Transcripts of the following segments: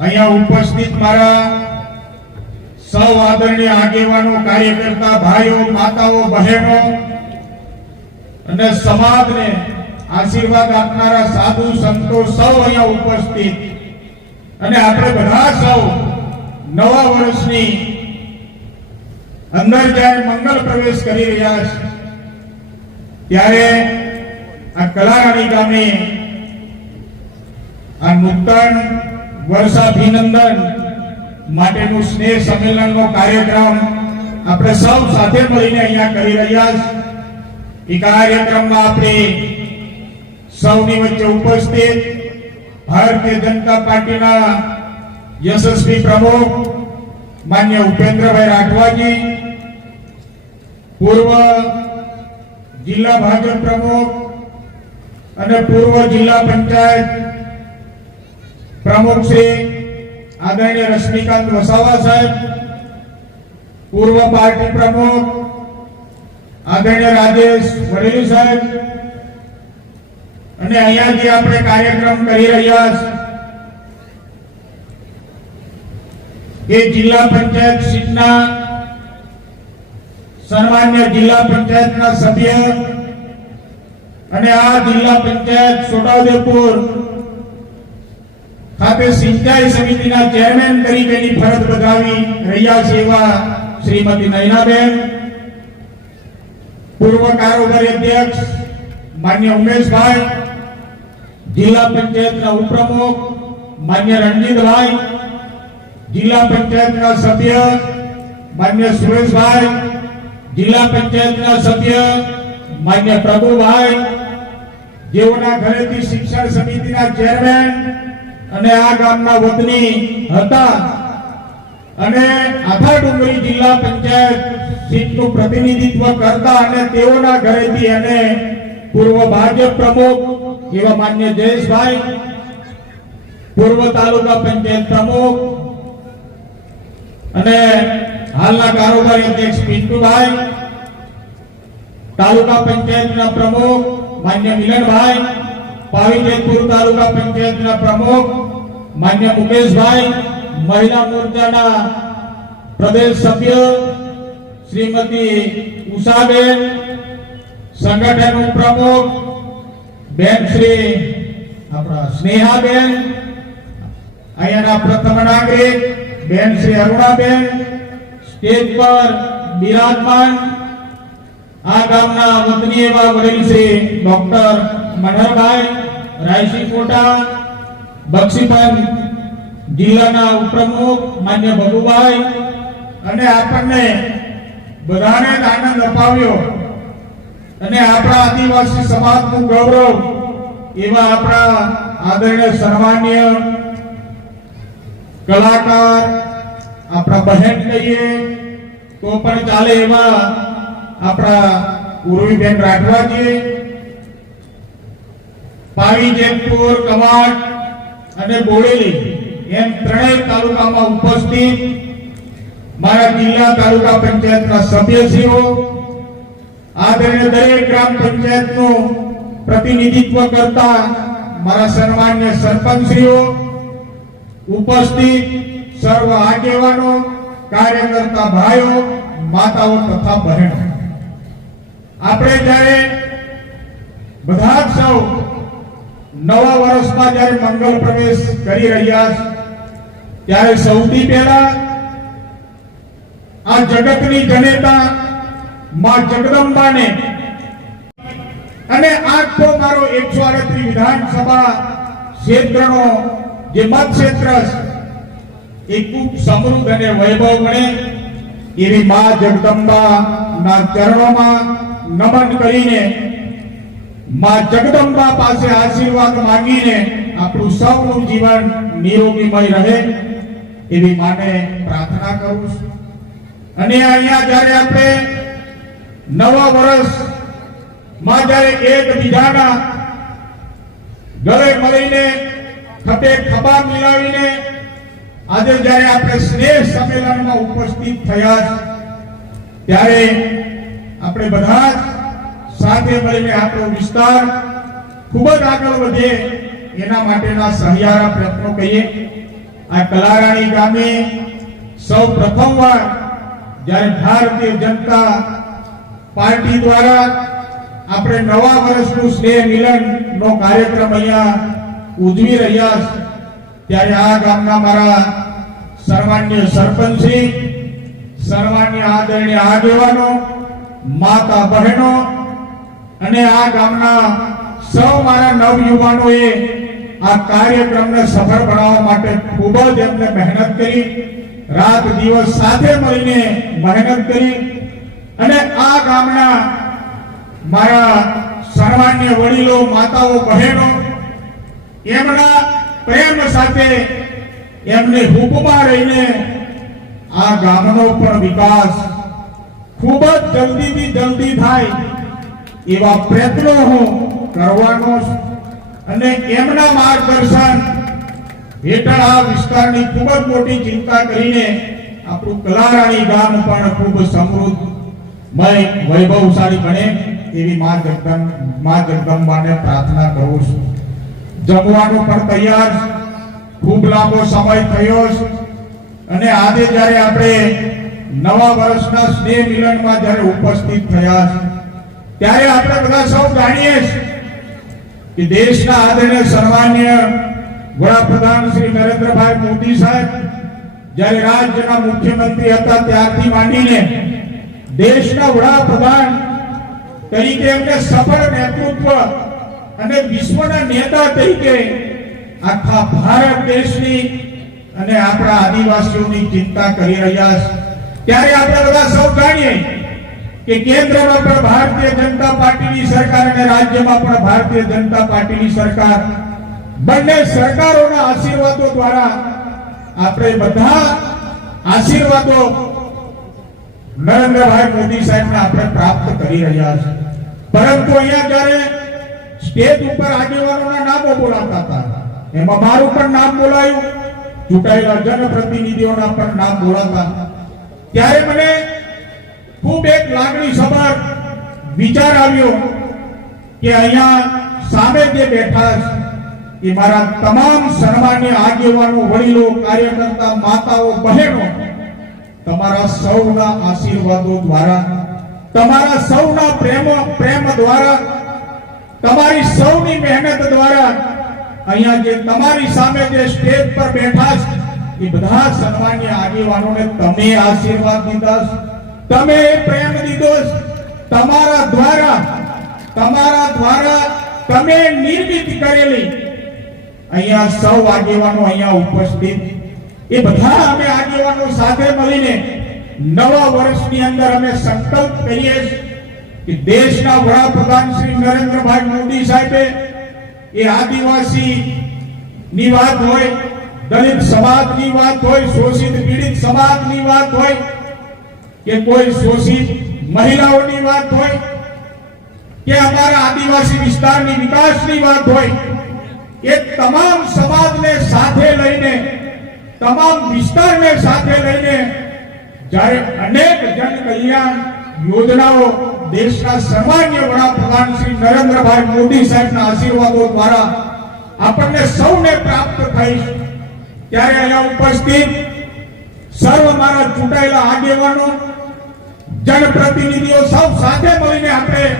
અહીંયા ઉપસ્થિત મારા સૌ આદરણીય આગેવાનો, કાર્યકર્તા ભાઈઓ, માતાઓ, બહેનો અને સમાજને આશીર્વાદ આપનારા સાધુ સંતો સૌ અહીંયા ઉપસ્થિત અને આપણે બધા સૌ નવા વર્ષની અંદર જ્યારે મંગલ પ્રવેશ કરી રહ્યા છે ત્યારે આ કલારાણી ગામે આ નૂતન વર્ષાભિનંદન માટેનું સ્નેહ સંમેલનનો કાર્યક્રમ આપણે સૌ સાથે મળીને અહીંયા કરી રહ્યા છીએ। એ કાર્યક્રમમાં આપણે સૌની વચ્ચે ઉપસ્થિત ભારતીય જનતા પાર્ટીના યશસ્વી પ્રમુખ માન્ય ઉપેન્દ્રભાઈ રાઠવાજી, પૂર્વ જિલ્લા ભાજપ પ્રમુખ અને પૂર્વ જિલ્લા પંચાયત પ્રમુખ શ્રી આદરણીય રશ્મિકાંત વસાવા સાહેબ, પૂર્વ પાર્ટી પ્રમુખ આદરણીય રાજેશ વડેલી સાહેબ અને અહીંયા જે આપણે કાર્યક્રમ કરી રહ્યા છીએ એ જિલ્લા પંચાયત સીટના સન્માન્ય જિલ્લા પંચાયતના સભ્ય અને આ જિલ્લા પંચાયત છોટાઉદેપુર ખાતે સિંચાઈ સમિતિના ચેરમેન તરીકેની ફરજ બજાવી રહ્યા છે એવા શ્રીમતી નયનાબેન, પૂર્વ કારોબારી અધ્યક્ષ માન્ય ઉમેશભાઈ, જિલ્લા પંચાયતના ઉપપ્રમુખ માન્ય રણજીતભાઈ, જિલ્લા પંચાયતના સભ્ય માન્ય સુરેશભાઈ, જિલ્લા પંચાયતના સભ્ય માન્ય પ્રભુભાઈ, જેઓના ઘરેથી શિક્ષણ સમિતિના ચેરમેન અને આ ગામના વતની હતા અને આખા ડુંગરી જિલ્લા પંચાયત સીટનું પ્રતિનિધિત્વ કરતા અને તેઓના ઘરેથી અને પૂર્વ ભાજપ પ્રમુખ એવા માન્ય જયેશભાઈ, પૂર્વ તાલુકા પંચાયત પ્રમુખ અને હાલના કારોબારી અધ્યક્ષ પિન્ટુભાઈ, તાલુકા પંચાયતના પ્રમુખ માન્ય મિલનભાઈ, પાવી જેતપુર તાલુકા પંચાયતના પ્રમુખ માન્ય મુકેશભાઈ, મહિલા મોરચાના પ્રદેશ સભ્ય શ્રીમતી ઉષાબેન, સંગઠન ઉપપ્રમુખ બેન શ્રી આપણા સ્નેહાબેન, અહીંયાના પ્રથમ નાગરિક બેન શ્રી અરુણાબેન, સ્ટેજ પર બિરાજમાન આ ગામના વતની એવા વડીલ શ્રી ડોક્ટર મનહરભાઈ રાયસી કોટા, બક્ષીપંચ જિલ્લાના ઉપપ્રમુખ માન્ય ભગુભાઈ અને આપણને બધાને આનંદ અપાવ્યો અને આપણા આદિવાસી સમાજનું ગૌરવ એવા આપણા આદરણીય સન્માનીય કલાકાર આપણા બહેન કહીએ તો પણ ચાલે એવા આપણા ઉર્વીબેન રાઠવાજી, પાવી જેતપુર, કવાડ અને બોડેલી એમ ત્રણેય તાલુકામાં ઉપસ્થિત મારા જિલ્લા તાલુકા પંચાયતના સભ્યશ્રીઓ, આદરણીય દરેક ગ્રામ પંચાયતનું પ્રતિનિધિત્વ કરતા મારા સન્માન્ય સરપંચશ્રીઓ, ઉપસ્થિત સર્વ આગેવાનો, કાર્યકર્તા ભાઈઓ, માતાઓ તથા બહેનો, આપણે જ્યારે બધા સૌ નવા વર્ષમાં જ્યારે મંગલ પ્રવેશ કરી રહ્યા ત્યારે સૌથી પહેલા આ જગતની જનેતા માં જગદંબાને અને આખો મારો 138 વિધાનસભા ક્ષેત્રનો જે મત ક્ષેત્ર એ ખૂબ સમૃદ્ધ અને વૈભવ બને એવી માં જગદંબા ના ચરણોમાં નમન કરીને માં જગદંબા પાસે આશીર્વાદ માંગીને આપણું સૌનું જીવન નિરોગીમય રહે એવી માને પ્રાર્થના કરું છું। અને અહીંયા જ્યારે આપણે નવા વર્ષ માં જ્યારે એકબીજાના ગળે મળીને ખભે ખભા મિલાવીને આજે જ્યારે આપણે સ્નેહ સંમેલનમાં ઉપસ્થિત થયા ત્યારે આપણે બધા સાથે મળીને આપણો વિસ્તાર ખૂબ જ આગળ વધે એના માટેના સહિયારા પ્રયત્નો કરીએ। આ કલારાણી ગામે સૌ પ્રથમવાર જ્યારે ભારતીય જનતા પાર્ટી દ્વારા આપણે નવા વર્ષનું સ્નેહ મિલન નો કાર્યક્રમ અહીંયા ઉજવી રહ્યા છે ત્યારે આ ગામના મારા સન્માનીય સરપંચશ્રી, સન્માનીય આદરણીય આગેવાનો, માતા બહેનો અને આ ગામના સૌ મારા નવયુવાનોએ આ કાર્યક્રમને સફળ બનાવવા માટે ખૂબ જ એમને મહેનત કરી, રાત દિવસ સાથે મળીને મહેનત કરી અને આ ગામના મારા સન્માનીય વડીલો, માતાઓ, બહેનો એમના પ્રેમ સાથે એમને હુકમાં રહીને આ ગામનો પણ વિકાસ ખૂબ જ જલ્દીથી જલ્દી થાય એવા પ્રયત્નો હું કરવાનો છું અને એમના માર્ગદર્શન હેઠળ આ વિસ્તારની ખૂબ જ મોટી ચિંતા કરીને આપણું કલારાણી ગામ પણ ખૂબ સમૃદ્ધમય વૈભવશાળી બને એવી મા જગદંબાને પ્રાર્થના કરું છું. જમવાનું પણ તૈયાર, ખૂબ લાંબો સમય થયો છે અને આજે જ્યારે આપણે નવા વર્ષના સ્નેહ મિલનમાં જ્યારે ઉપસ્થિત થયા છે ત્યારે આપણે બધા સૌ જાણીએ છીએ કે દેશના આદરણીય સન્માનીય વડાપ્રધાન શ્રી નરેન્દ્રભાઈ મોદી સાહેબ જ્યારે રાજ્યના મુખ્યમંત્રી હતા ત્યારથી માંડીને દેશના વડાપ્રધાન તરીકે એમને સફળ નેતૃત્વ અને વિશ્વના નેતા તરીકે આખા ભારત દેશની અને આપણા આદિવાસીઓની ચિંતા કરી રહ્યા છે ત્યારે આપણે બધા સૌ જાણીએ કે કેન્દ્રમાં પણ ભારતીય જનતા પાર્ટીની સરકાર અને રાજ્યમાં પણ ભારતીય જનતા પાર્ટીની સરકાર, બંને સરકારોના આશીર્વાદો દ્વારા આપણે બધા આશીર્વાદો નરેન્દ્રભાઈ મોદી સાહેબને આપણે પ્રાપ્ત કરી રહ્યા છે. પરંતુ અહીંયા જ્યારે સ્ટેજ ઉપર આગેવાનોના નામો બોલાતા હતા એમાં મારું પણ નામ બોલાયું, ચૂંટાયેલા જનપ્રતિનિધિઓના પણ નામ બોલાતા ત્યારે મને ખૂબ એક લાગણીસભર વિચાર આવ્યો કે અહીંયા સામે જે બેઠા છે એ મારા તમામ સન્માનીય આગેવાનો, વડીલો, કાર્યકર્તા, માતાઓ, બહેનો તમારા સૌના આશીર્વાદો દ્વારા, તમારા સૌના પ્રેમ દ્વારા, તમારી સૌની મહેનત દ્વારા અહીંયા જે તમારી સામે જે સ્ટેજ પર બેઠા છે એ બધા સન્માનીય આગેવાનોને તમે આશીર્વાદ દીધા, તમે પ્રેમ દીધો, તમારા દ્વારા તમે નિર્મિત કરેલી અહીંયા સૌ આગેવાનો અહીંયા ઉપસ્થિત એ બધા અમે આગેવાનો સાથે મળીને નવા વર્ષની અંદર અમે સંકલ્પ કરીએ કે દેશના વડાપ્રધાન શ્રી નરેન્દ્રભાઈ મોદી સાહેબે એ આદિવાસી ની વાત હોય, દલિત સમાજની વાત હોય, શોષિત પીડિત સમાજની વાત હોય કે કોઈ શોષિત મહિલાઓની વાત હોય કે અમારા આદિવાસી વિસ્તારની વિકાસની વાત હોય, એ તમામ સમાજને સાથે લઈને, તમામ વિસ્તારને સાથે લઈને જ્યારે અનેક જન કલ્યાણ યોજનાઓ દેશના સન્માનીય વડાપ્રધાન શ્રી નરેન્દ્રભાઈ મોદી સાહેબના આશીર્વાદો દ્વારા આપણને સૌને પ્રાપ્ત થઈ ત્યારે અહીંયા ઉપસ્થિત સર્વ મારા ચૂંટાયેલા આગેવાનો, જનપ્રતિનિધિઓ સૌ સાથે મળીને આપણે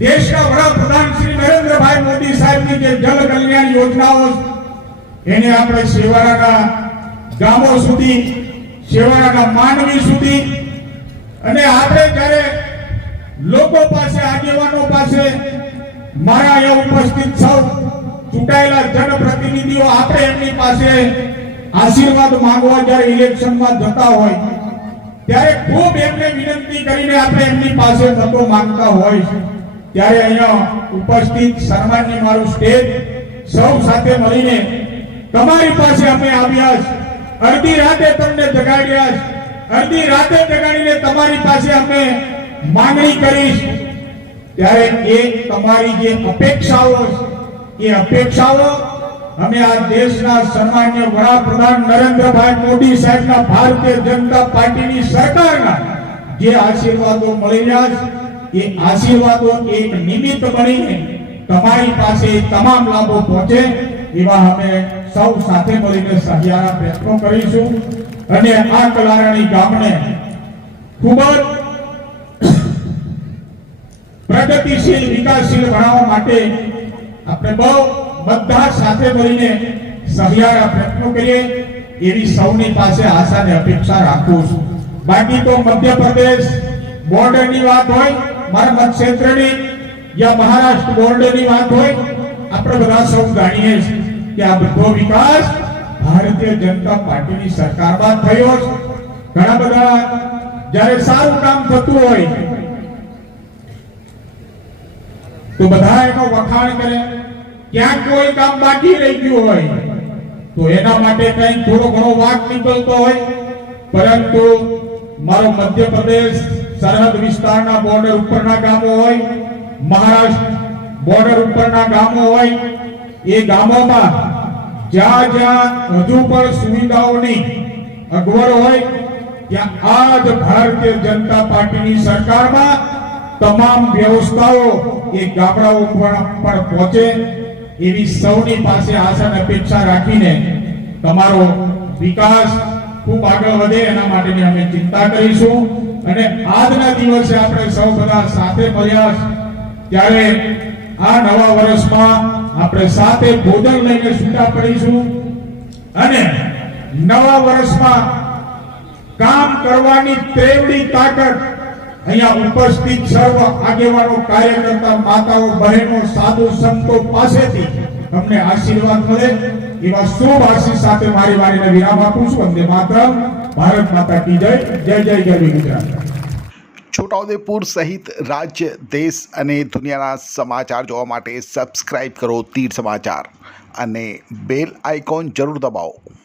દેશના વડાપ્રધાન શ્રી નરેન્દ્રભાઈ મોદી સાહેબની જે જન કલ્યાણ યોજનાઓ એને આપણે સેવાના ગામો સુધી, સેવાના માનવી સુધી અને આપણે જ્યારે લોકો પાસે, આગેવાનો પાસે, મારા અહીંયા ઉપસ્થિત સૌ ચૂંટાયેલા જનપ્રતિનિધિઓ આપણે એમની પાસે આશીર્વાદ માંગવા જ્યારે ઇલેક્શનમાં જતા હોય ત્યારે ખૂબ એમને વિનંતી કરીને આપણે એમની પાસે મતો માંગતા હોય ત્યારે અહીંયા ઉપસ્થિત સન્માનની મારું સ્ટેજ સૌ સાથે મળીને તમારી પાસે અમે આવ્યા, અડધી રાતે તમને જગાડ્યા, અડધી રાતે જગાડીને તમારી પાસે અમે માંગણી કરીશ ત્યારે એ તમારી જે અપેક્ષાઓ એ અપેક્ષાઓ અમે આ દેશના સન્માનીય વડાપ્રધાન નરેન્દ્રભાઈ મોદી સાહેબના ભારતીય જનતા પાર્ટીની સરકારના જે આશીર્વાદો મળી રહ્યા છે એ આશીર્વાદો એક નિમિત્ત બનીને તમારી પાસે તમામ લાભો પહોંચે એવા અમે સૌ સાથે મળીને સહિયારા પ્રયત્નો કરીશું અને આ કલારાણી ગામને ખૂબ જ પ્રગતિશીલ વિકાસશીલ બનાવવા માટે આપણે બધા સાથે મળીને સહિયારા પ્રયત્નો કરીએ એવી સૌની પાસે આશા અને અપેક્ષા રાખું છું. બાકી તો મધ્યપ્રદેશ બોર્ડરની વાત હોય, મારા મતક્ષેત્રની યા મહારાષ્ટ્ર બોર્ડરની વાત હોય, આપણે બધા સૌ જાણીએ છીએ કે આ બધો વિકાસ ભારતીય જનતા પાર્ટીની સરકારમાં થયો છે. ઘણા બધા જ્યારે સારું કામ થતું હોય તો બધા એનો વખાણ કરે, ક્યાંક કોઈ કામ બાકી રહી ગયું હોય તો એના માટે કંઈક થોડો ઘણો વાક નીકળતો હોય. પરંતુ મારો મધ્યપ્રદેશ સરહદ વિસ્તારના બોર્ડર ઉપરના ગામો હોય, મહારાષ્ટ્ર બોર્ડર ઉપરના ગામો હોય, એ ગામોમાં જ્યાં જ્યાં હજુ પણ સુવિધાઓની અગવડ હોય ત્યાં આજ ભારતીય જનતા પાર્ટીની સરકારમાં તમામ વ્યવસ્થાઓ એ ગામડાઓ પણ પહોંચે એવી સૌની પાસે આશા અને અપેક્ષા રાખીને તમારો વિકાસ ખૂબ આગળ વધે એના માટેની અમે ચિંતા કરીશું. અને આજના દિવસે આપણે સૌ બધા સાથે મળ્યા ત્યારે આ નવા વર્ષમાં આપણે સાથે ભોજન લઈને છૂટા પડીશું અને નવા વર્ષમાં કામ કરવાની ત્રેવડી તાકાત અહીંયા ઉપસ્થિત સર્વ આગેવાનો, કાર્યકર્તા, માતાઓ, બહેનો, સાધુ સંતો પાસેથી તમને આશીર્વાદ મળે એવા શુભ આશીષ સાથે મારી વાણીને વિરામ આપું છું. વંદે માતરમ. ભારત માતા કી જય. જય જય જય ગુજરાત. છોટાઉદેપુર સહિત રાજ્ય, દેશ અને દુનિયાના સમાચાર જોવા માટે સબસ્ક્રાઇબ કરો તીર સમાચાર અને બેલ આઇકોન જરૂર દબાવો.